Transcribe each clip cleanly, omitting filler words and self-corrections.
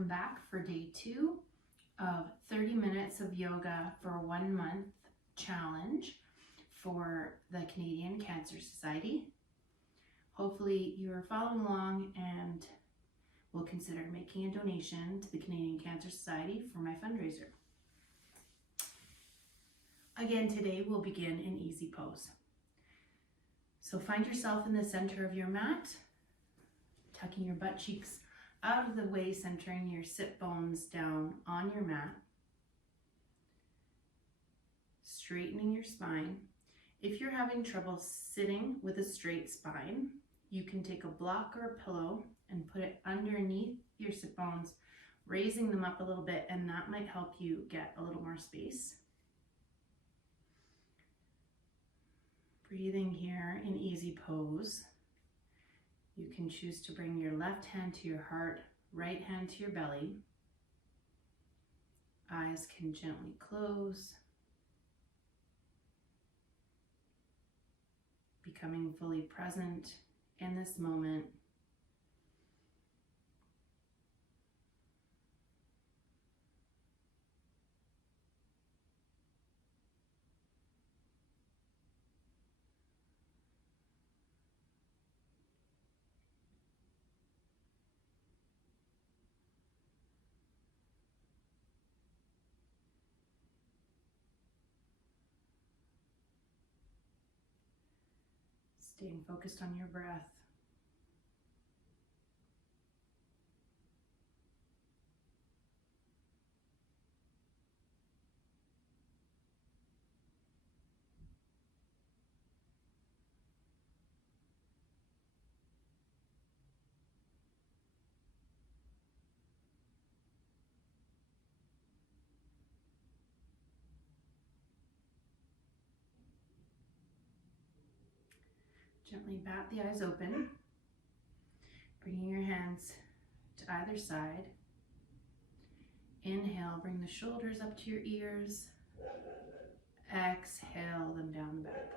welcome back for day 2 of 30 minutes of yoga for 1 month challenge for the Canadian Cancer Society. Hopefully you're following along and will consider making a donation to the Canadian Cancer Society for my fundraiser. Again, today we'll begin in easy pose. So find yourself in the center of your mat, tucking your butt cheeks out of the way, centering your sit bones down on your mat, straightening your spine. If you're having trouble sitting with a straight spine, you can take a block or a pillow and put it underneath your sit bones, raising them up a little bit, and that might help you get a little more space. Breathing here in easy pose. You can choose to bring your left hand to your heart, right hand to your belly. Eyes can gently close. Becoming fully present in this moment. Staying focused on your breath. Gently bat the eyes open, bringing your hands to either side. Inhale, bring the shoulders up to your ears. Exhale them down the back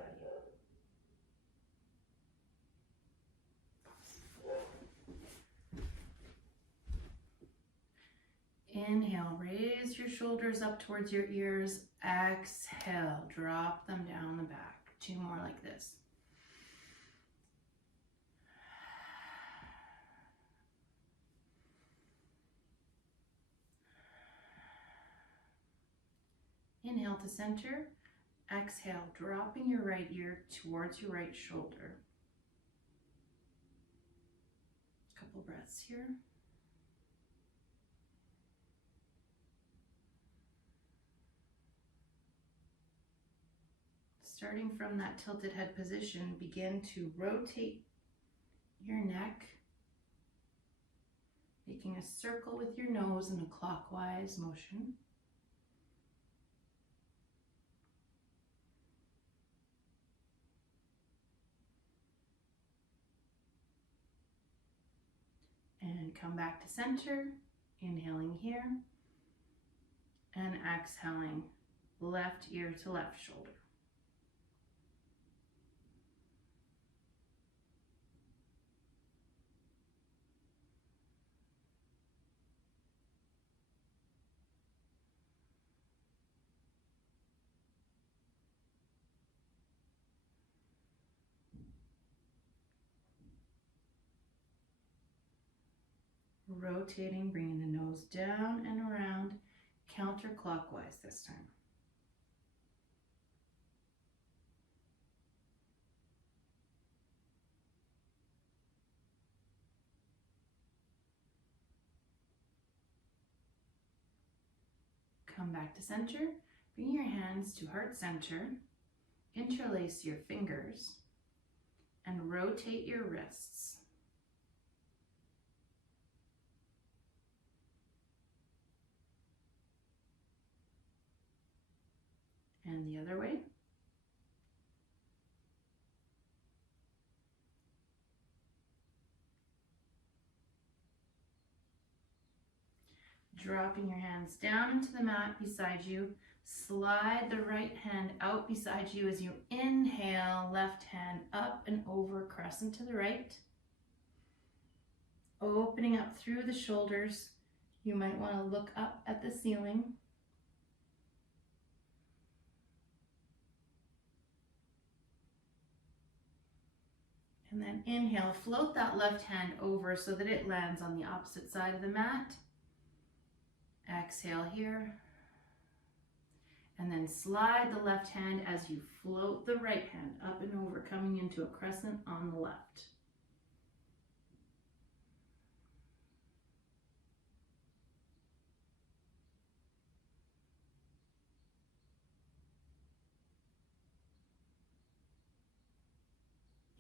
body. Inhale, raise your shoulders up towards your ears. Exhale, drop them down the back. 2 more like this. Inhale to center. Exhale, dropping your right ear towards your right shoulder. Couple breaths here. Starting from that tilted head position, begin to rotate your neck, making a circle with your nose in a clockwise motion. And come back to center, inhaling here, and exhaling left ear to left shoulder. Rotating, bringing the nose down and around, counterclockwise this time. Come back to center, bring your hands to heart center, interlace your fingers, and rotate your wrists. And the other way. Dropping your hands down into the mat beside you. Slide the right hand out beside you as you inhale, left hand up and over, crescent to the right. Opening up through the shoulders, You might want to look up at the ceiling. And then inhale, float that left hand over so that it lands on the opposite side of the mat. Exhale here. And then slide the left hand as you float the right hand up and over, coming into a crescent on the left.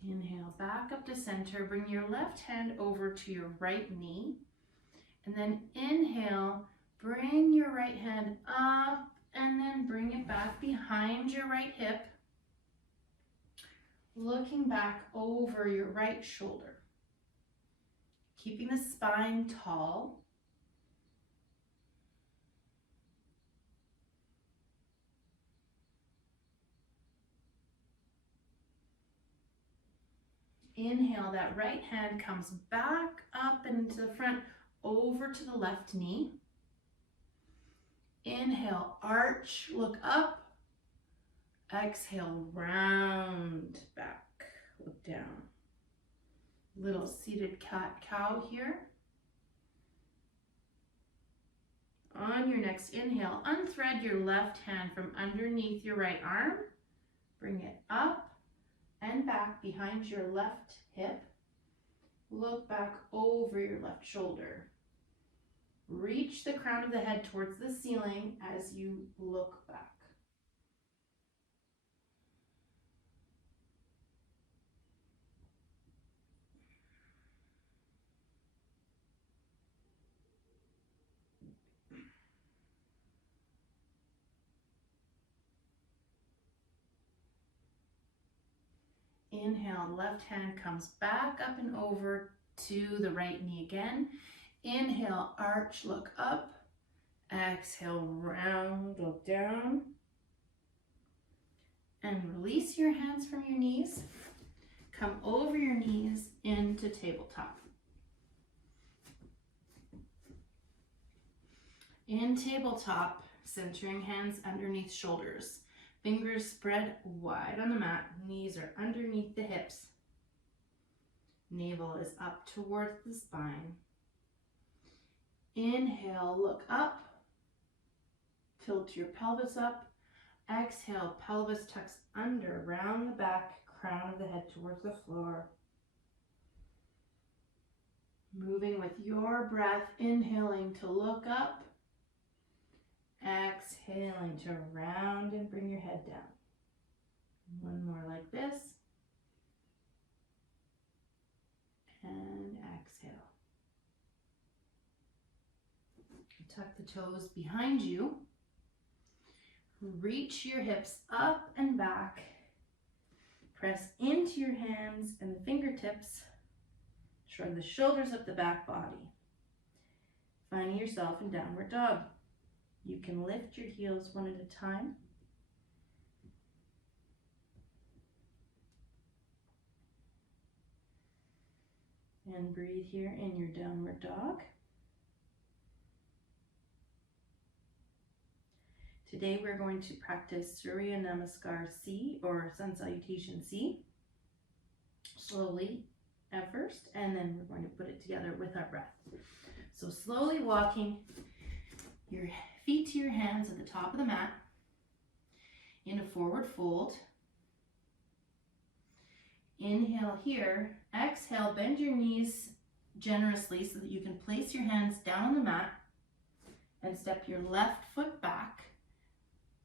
Inhale, back up to center. Bring your left hand over to your right knee. And then inhale, bring your right hand up and then bring it back behind your right hip. Looking back over your right shoulder. Keeping the spine tall. Inhale, that right hand comes back up and into the front, over to the left knee. Inhale, arch, look up. Exhale, round back, look down. Little seated cat-cow here. On your next inhale, unthread your left hand from underneath your right arm. Bring it up and back behind your left hip. Look back over your left shoulder. Reach the crown of the head towards the ceiling as you look back. Inhale, left hand comes back up and over to the right knee again. Inhale, arch, look up. Exhale, round, look down. And release your hands from your knees. Come over your knees into tabletop. In tabletop, centering hands underneath shoulders. Fingers spread wide on the mat. Knees are underneath the hips. Navel is up towards the spine. Inhale, look up. Tilt your pelvis up. Exhale, pelvis tucks under, round the back, crown of the head towards the floor. Moving with your breath, inhaling to look up. Exhaling to round and bring your head down. One more like this. And exhale. Tuck the toes behind you. Reach your hips up and back. Press into your hands and the fingertips. Shrug the shoulders up the back body. Finding yourself in downward dog. You can lift your heels one at a time. And breathe here in your downward dog. Today we're going to practice Surya Namaskar C, or Sun Salutation C, slowly at first, and then we're going to put it together with our breath. So slowly walking your feet to your hands at the top of the mat in a forward fold. Inhale here. Exhale, bend your knees generously so that you can place your hands down on the mat and step your left foot back,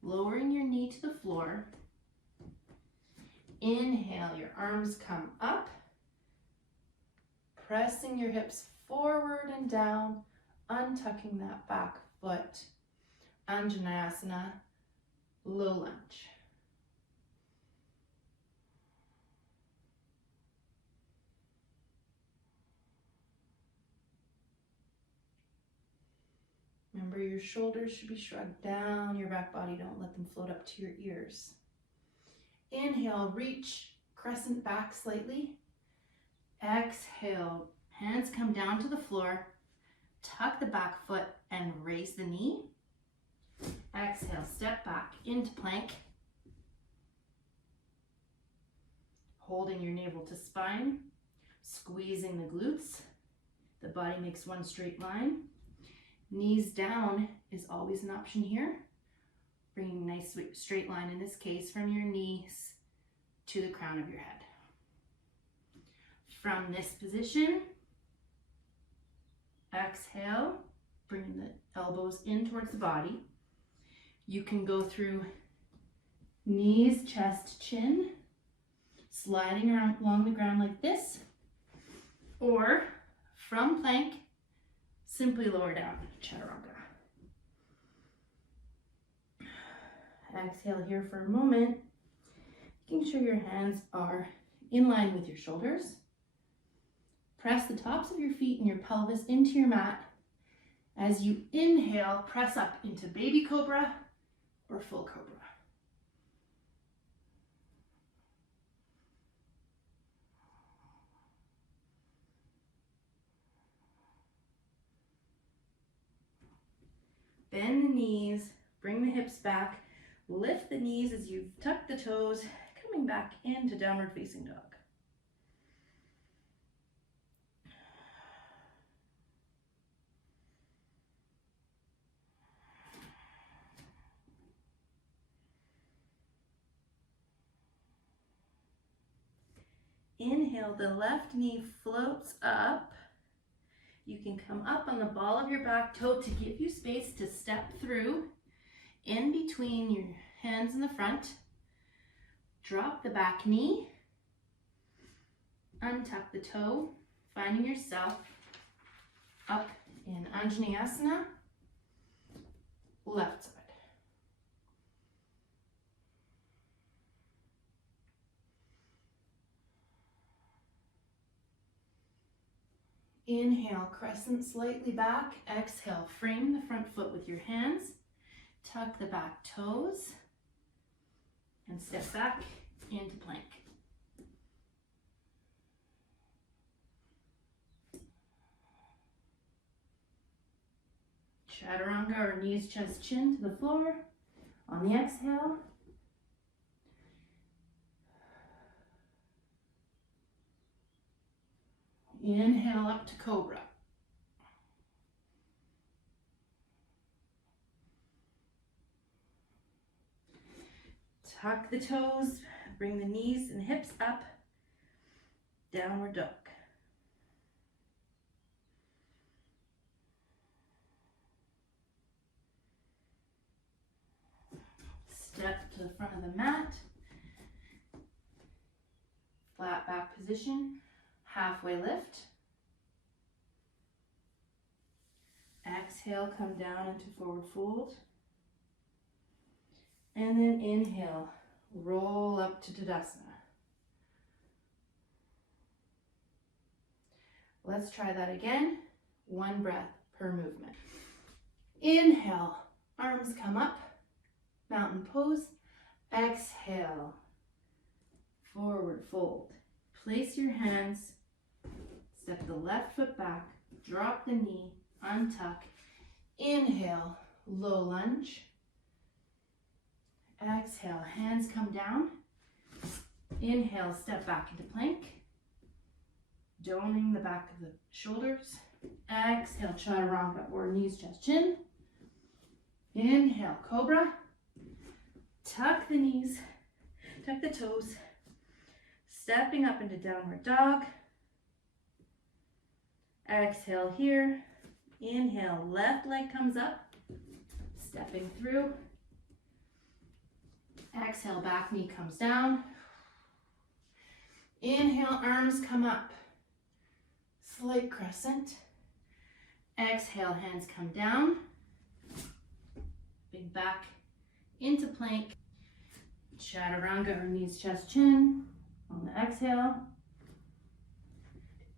lowering your knee to the floor. Inhale, your arms come up, pressing your hips forward and down, untucking that back foot. Anjaneyasana, low lunge. Remember, your shoulders should be shrugged down, your back body, don't let them float up to your ears. Inhale, reach, crescent back slightly. Exhale, hands come down to the floor. Tuck the back foot and raise the knee. Exhale, step back into plank. Holding your navel to spine, squeezing the glutes. The body makes one straight line. Knees down is always an option here. Bringing a nice straight line, in this case, from your knees to the crown of your head. From this position, exhale, bringing the elbows in towards the body. You can go through knees, chest, chin, sliding around along the ground like this, or from plank, simply lower down, chaturanga. Exhale here for a moment, making sure your hands are in line with your shoulders. Press the tops of your feet and your pelvis into your mat. As you inhale, press up into baby cobra or full cobra. Bend the knees, bring the hips back, lift the knees as you tuck the toes, coming back into downward facing dog. Inhale, the left knee floats up. You can come up on the ball of your back toe to give you space to step through in between your hands in the front. Drop the back knee, untuck the toe, finding yourself up in Anjaneyasana, left side. Inhale, crescent slightly back. Exhale, frame the front foot with your hands. Tuck the back toes and step back into plank. Chaturanga or knees, chest, chin to the floor. On the exhale, inhale up to cobra. Tuck the toes, bring the knees and hips up, downward dog. Step to the front of the mat, flat back position, halfway lift. Exhale, come down into forward fold. And then inhale, roll up to Tadasana. Let's try that again. One breath per movement. Inhale, arms come up, mountain pose. Exhale, forward fold. Place your hands, step the left foot back, drop the knee, untuck. Inhale, low lunge. Exhale, hands come down. Inhale, step back into plank. Doming the back of the shoulders. Exhale, chaturanga or knees, chest, chin. Inhale, cobra. Tuck the knees, tuck the toes. Stepping up into downward dog. Exhale here. Inhale, left leg comes up. Stepping through. Exhale, back knee comes down. Inhale, arms come up. Slight crescent. Exhale, hands come down. Big back into plank. Chaturanga or knees, chest, chin. On the exhale.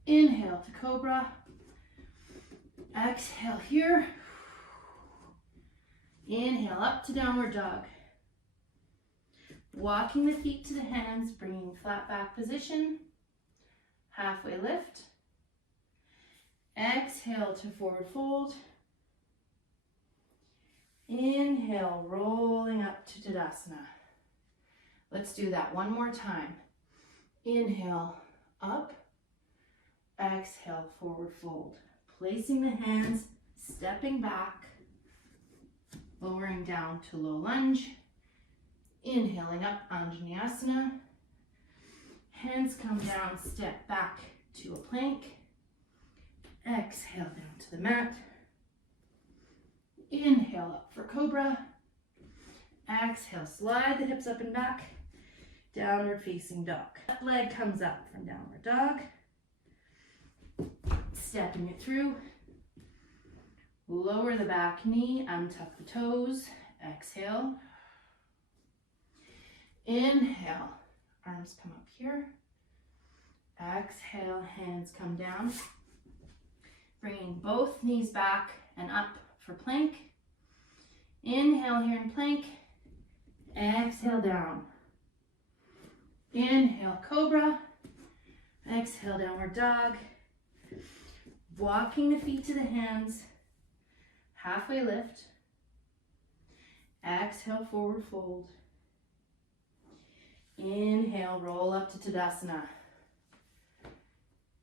Inhale to cobra. Exhale here. Inhale up to downward dog. Walking the feet to the hands, bringing flat back position. Halfway lift. Exhale to forward fold. Inhale, rolling up to Tadasana. Let's do that one more time. Inhale, up. Exhale, forward fold. Placing the hands, stepping back, lowering down to low lunge. Inhaling up, Anjaneyasana. Hands come down, step back to a plank. Exhale down to the mat. Inhale up for Cobra. Exhale, slide the hips up and back. Downward facing dog. Left leg comes up from downward dog. Stepping it through. Lower the back knee, untuck the toes. Exhale. Inhale, arms come up here. Exhale, hands come down. Bringing both knees back and up for plank. Inhale here in plank. Exhale down. Inhale, Cobra. Exhale, downward dog. Walking the feet to the hands. Halfway lift. Exhale, forward fold. Inhale, roll up to Tadasana.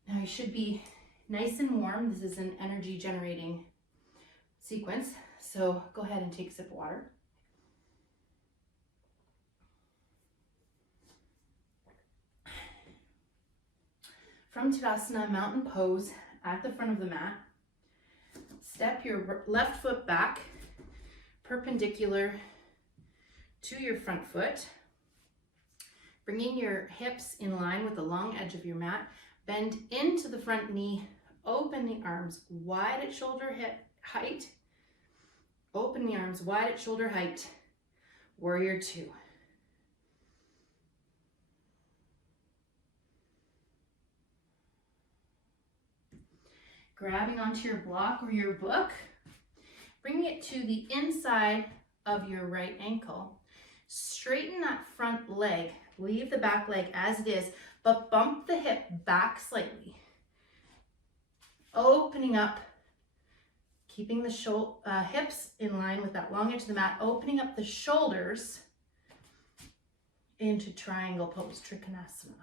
Now you should be nice and warm. This is an energy generating sequence. So go ahead and take a sip of water. From Tadasana, mountain pose at the front of the mat. Step your left foot back, perpendicular to your front foot. Bringing your hips in line with the long edge of your mat. Bend into the front knee. Open the arms wide at shoulder height. Open the arms wide at shoulder height. Warrior two. Grabbing onto your block or your book. Bring it to the inside of your right ankle. Straighten that front leg. Leave the back leg as it is, but bump the hip back slightly. Opening up, keeping the hips in line with that long edge of the mat, opening up the shoulders into triangle pose, Trikonasana.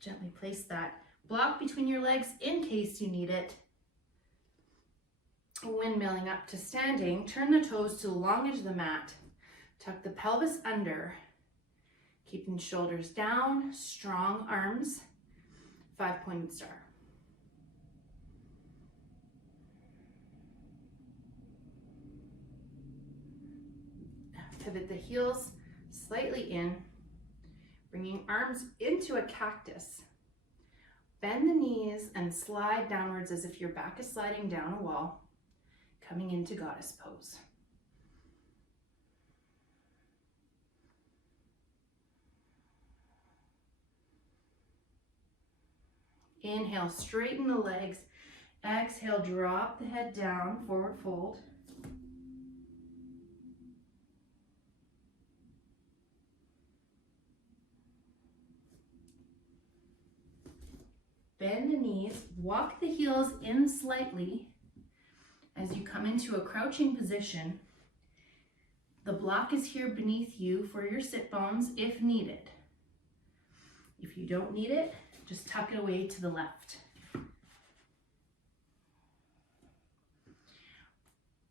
Gently place that block between your legs in case you need it. Windmilling up to standing, turn the toes to the long edge of the mat. Tuck the pelvis under, keeping shoulders down, strong arms, 5-pointed star. Pivot the heels slightly in, bringing arms into a cactus. Bend the knees and slide downwards as if your back is sliding down a wall. Coming into goddess pose. Inhale, straighten the legs. Exhale, drop the head down, forward fold. Bend the knees, walk the heels in slightly. As you come into a crouching position, the block is here beneath you for your sit bones if needed. If you don't need it, just tuck it away to the left.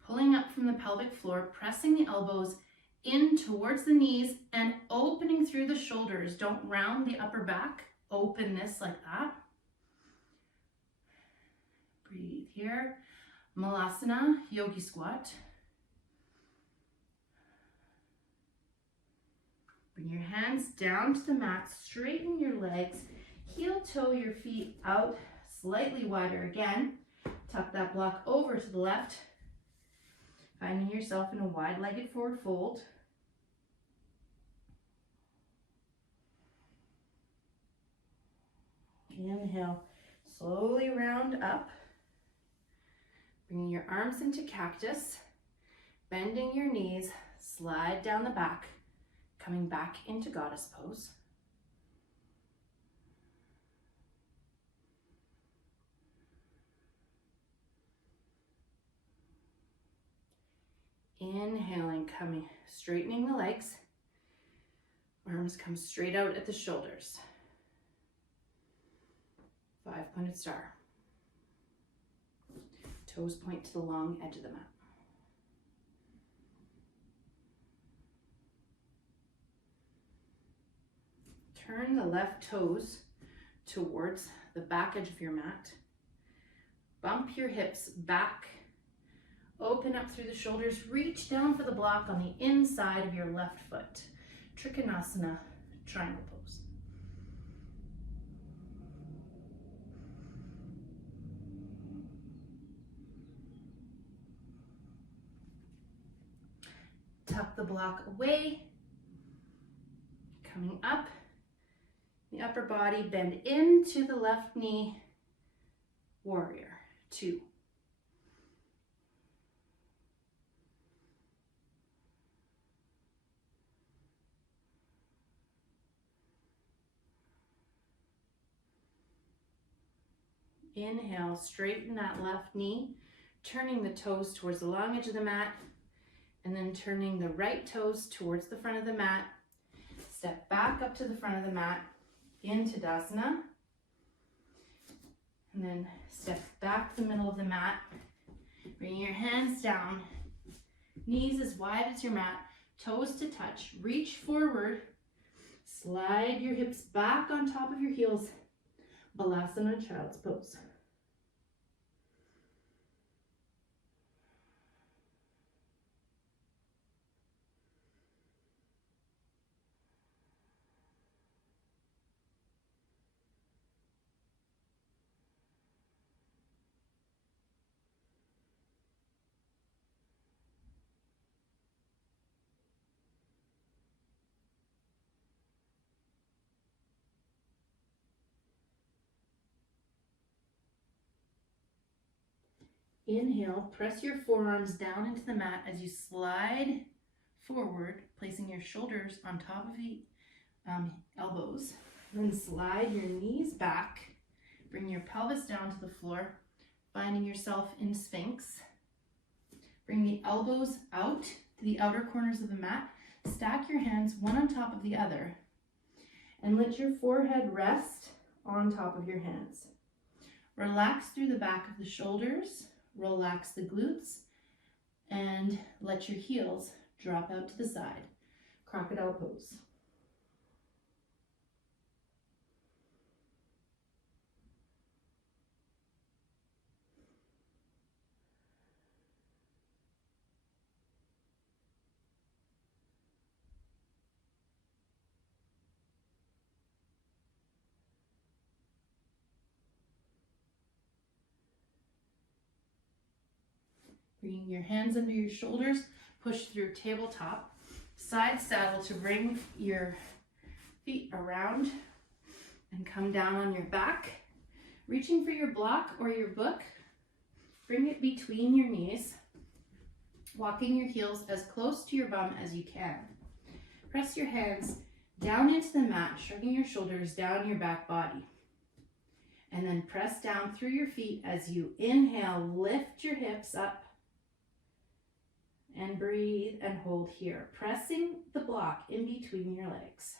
Pulling up from the pelvic floor, pressing the elbows in towards the knees and opening through the shoulders. Don't round the upper back, open this like that. Breathe here. Malasana, yogi squat. Bring your hands down to the mat, straighten your legs, heel toe your feet out slightly wider again. Tuck that block over to the left, finding yourself in a wide-legged forward fold. Inhale, slowly round up. Bringing your arms into cactus, bending your knees, slide down the back, Coming back into goddess pose. Inhaling, straightening the legs. Arms come straight out at the shoulders. 5-pointed star. Toes point to the long edge of the mat. Turn the left toes towards the back edge of your mat. Bump your hips back. Open up through the shoulders. Reach down for the block on the inside of your left foot. Trikonasana, triangle pose. Tuck the block away. Coming up, the upper body, bend into the left knee, warrior, 2. Inhale, straighten that left knee, turning the toes towards the long edge of the mat, and then turning the right toes towards the front of the mat. Step back up to the front of the mat, into Tadasana, and then step back to the middle of the mat. Bring your hands down, knees as wide as your mat, toes to touch. Reach forward, slide your hips back on top of your heels. Balasana, child's pose. Inhale, press your forearms down into the mat as you slide forward, placing your shoulders on top of the elbows. Then slide your knees back. Bring your pelvis down to the floor, finding yourself in Sphinx. Bring the elbows out to the outer corners of the mat. Stack your hands one on top of the other. And let your forehead rest on top of your hands. Relax through the back of the shoulders. Relax the glutes and let your heels drop out to the side. Crocodile pose. Bringing your hands under your shoulders, push through tabletop. Side saddle to bring your feet around and come down on your back. Reaching for your block or your book, bring it between your knees. Walking your heels as close to your bum as you can. Press your hands down into the mat, shrugging your shoulders down your back body. And then press down through your feet as you inhale, lift your hips up. And breathe and hold here, pressing the block in between your legs.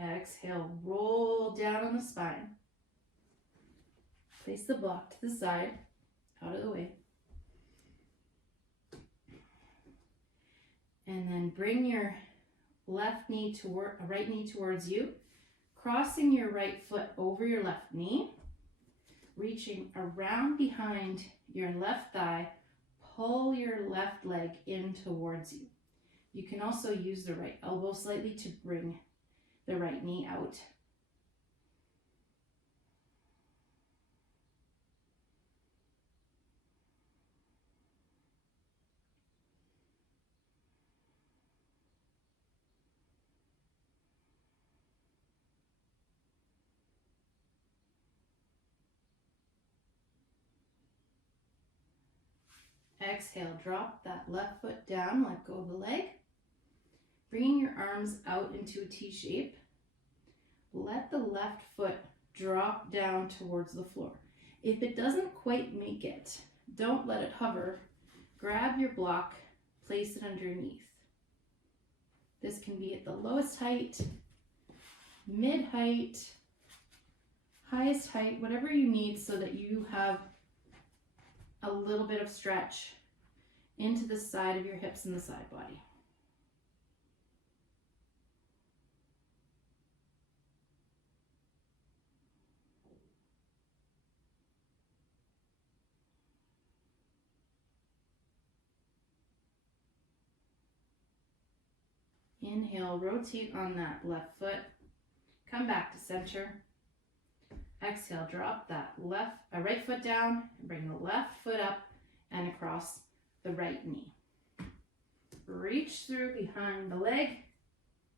Exhale, roll down on the spine. Place the block to the side, out of the way. And then bring your right knee towards you, crossing your right foot over your left knee, reaching around behind your left thigh, pull your left leg in towards you. You can also use the right elbow slightly to bring the right knee out. Exhale, drop that left foot down, let go of the leg. Bringing your arms out into a T shape. Let the left foot drop down towards the floor. If it doesn't quite make it, don't let it hover. Grab your block, place it underneath. This can be at the lowest height, mid height, highest height, whatever you need so that you have a little bit of stretch into the side of your hips and the side body. Inhale, rotate on that left foot. Come back to center. Exhale, drop that right foot down and bring the left foot up and across the right knee. Reach through behind the leg,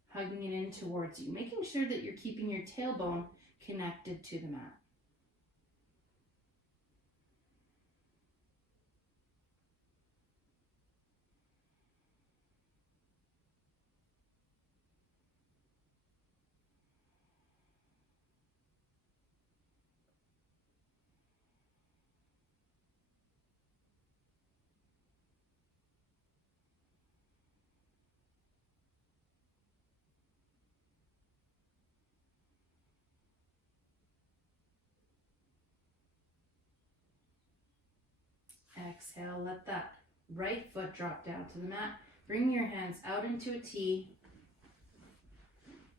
hugging it in towards you, making sure that you're keeping your tailbone connected to the mat. Exhale, let that right foot drop down to the mat. Bring your hands out into a T.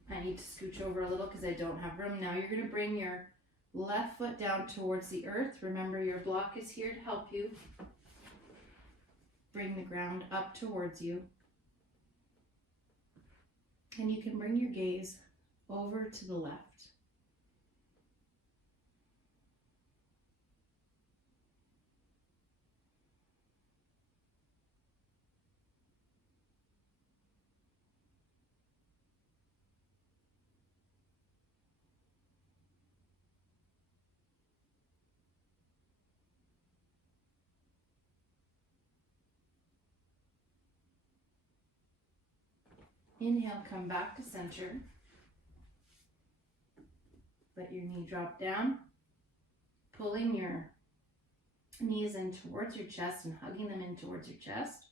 I need to scooch over a little because I don't have room. Now you're going to bring your left foot down towards the earth. Remember, your block is here to help you. Bring the ground up towards you. And you can bring your gaze over to the left. Inhale, come back to center. Let your knee drop down, pulling your knees in towards your chest and hugging them in towards your chest.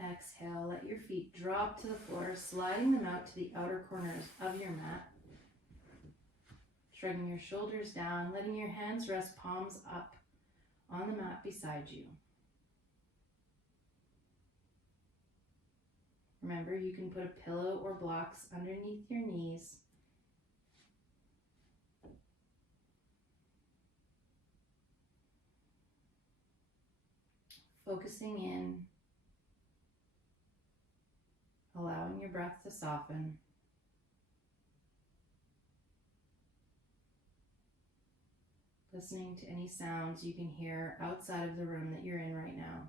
Exhale, let your feet drop to the floor, sliding them out to the outer corners of your mat. Shrugging your shoulders down, letting your hands rest palms up on the mat beside you. Remember, you can put a pillow or blocks underneath your knees. Focusing in, allowing your breath to soften. Listening to any sounds you can hear outside of the room that you're in right now.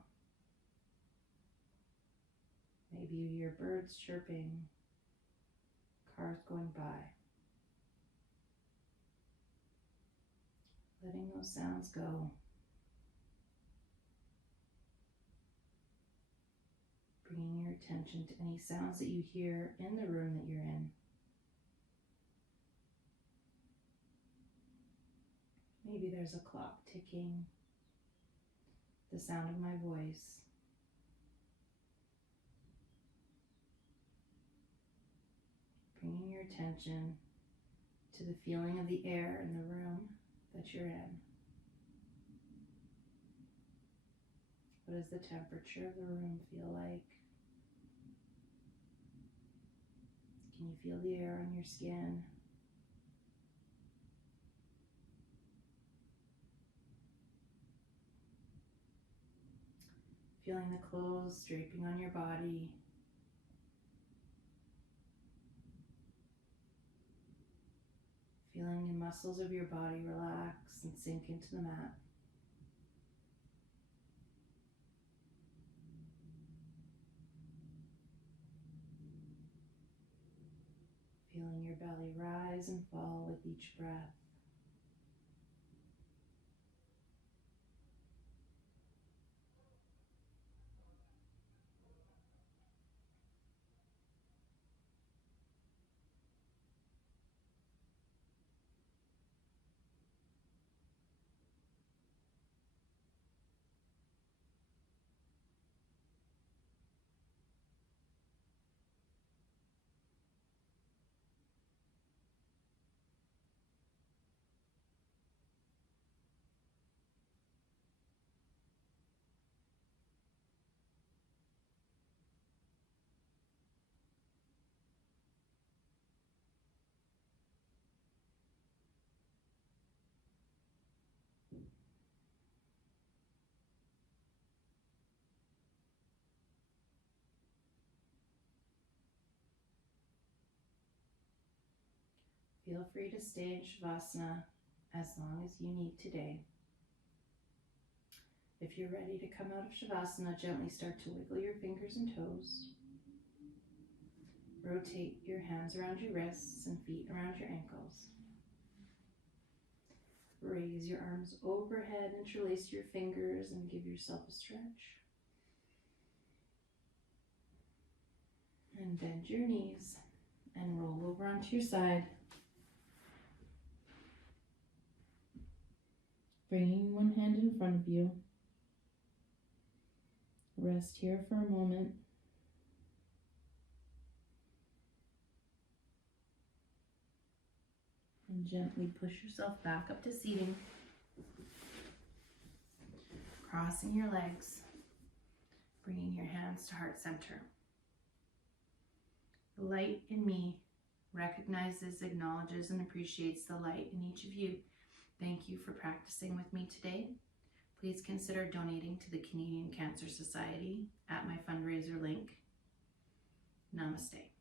Maybe you hear birds chirping, cars going by. Letting those sounds go. Bringing your attention to any sounds that you hear in the room that you're in. Maybe there's a clock ticking, the sound of my voice. Bringing your attention to the feeling of the air in the room that you're in. What does the temperature of the room feel like? Can you feel the air on your skin? Feeling the clothes draping on your body. Feeling the muscles of your body relax and sink into the mat. Feeling your belly rise and fall with each breath. Feel free to stay in Shavasana as long as you need today. If you're ready to come out of Shavasana, gently start to wiggle your fingers and toes. Rotate your hands around your wrists and feet around your ankles. Raise your arms overhead, interlace your fingers, and give yourself a stretch. And bend your knees and roll over onto your side. Bringing one hand in front of you. Rest here for a moment. And gently push yourself back up to seating. Crossing your legs. Bringing your hands to heart center. The light in me recognizes, acknowledges, and appreciates the light in each of you. Thank you for practicing with me today. Please consider donating to the Canadian Cancer Society at my fundraiser link. Namaste.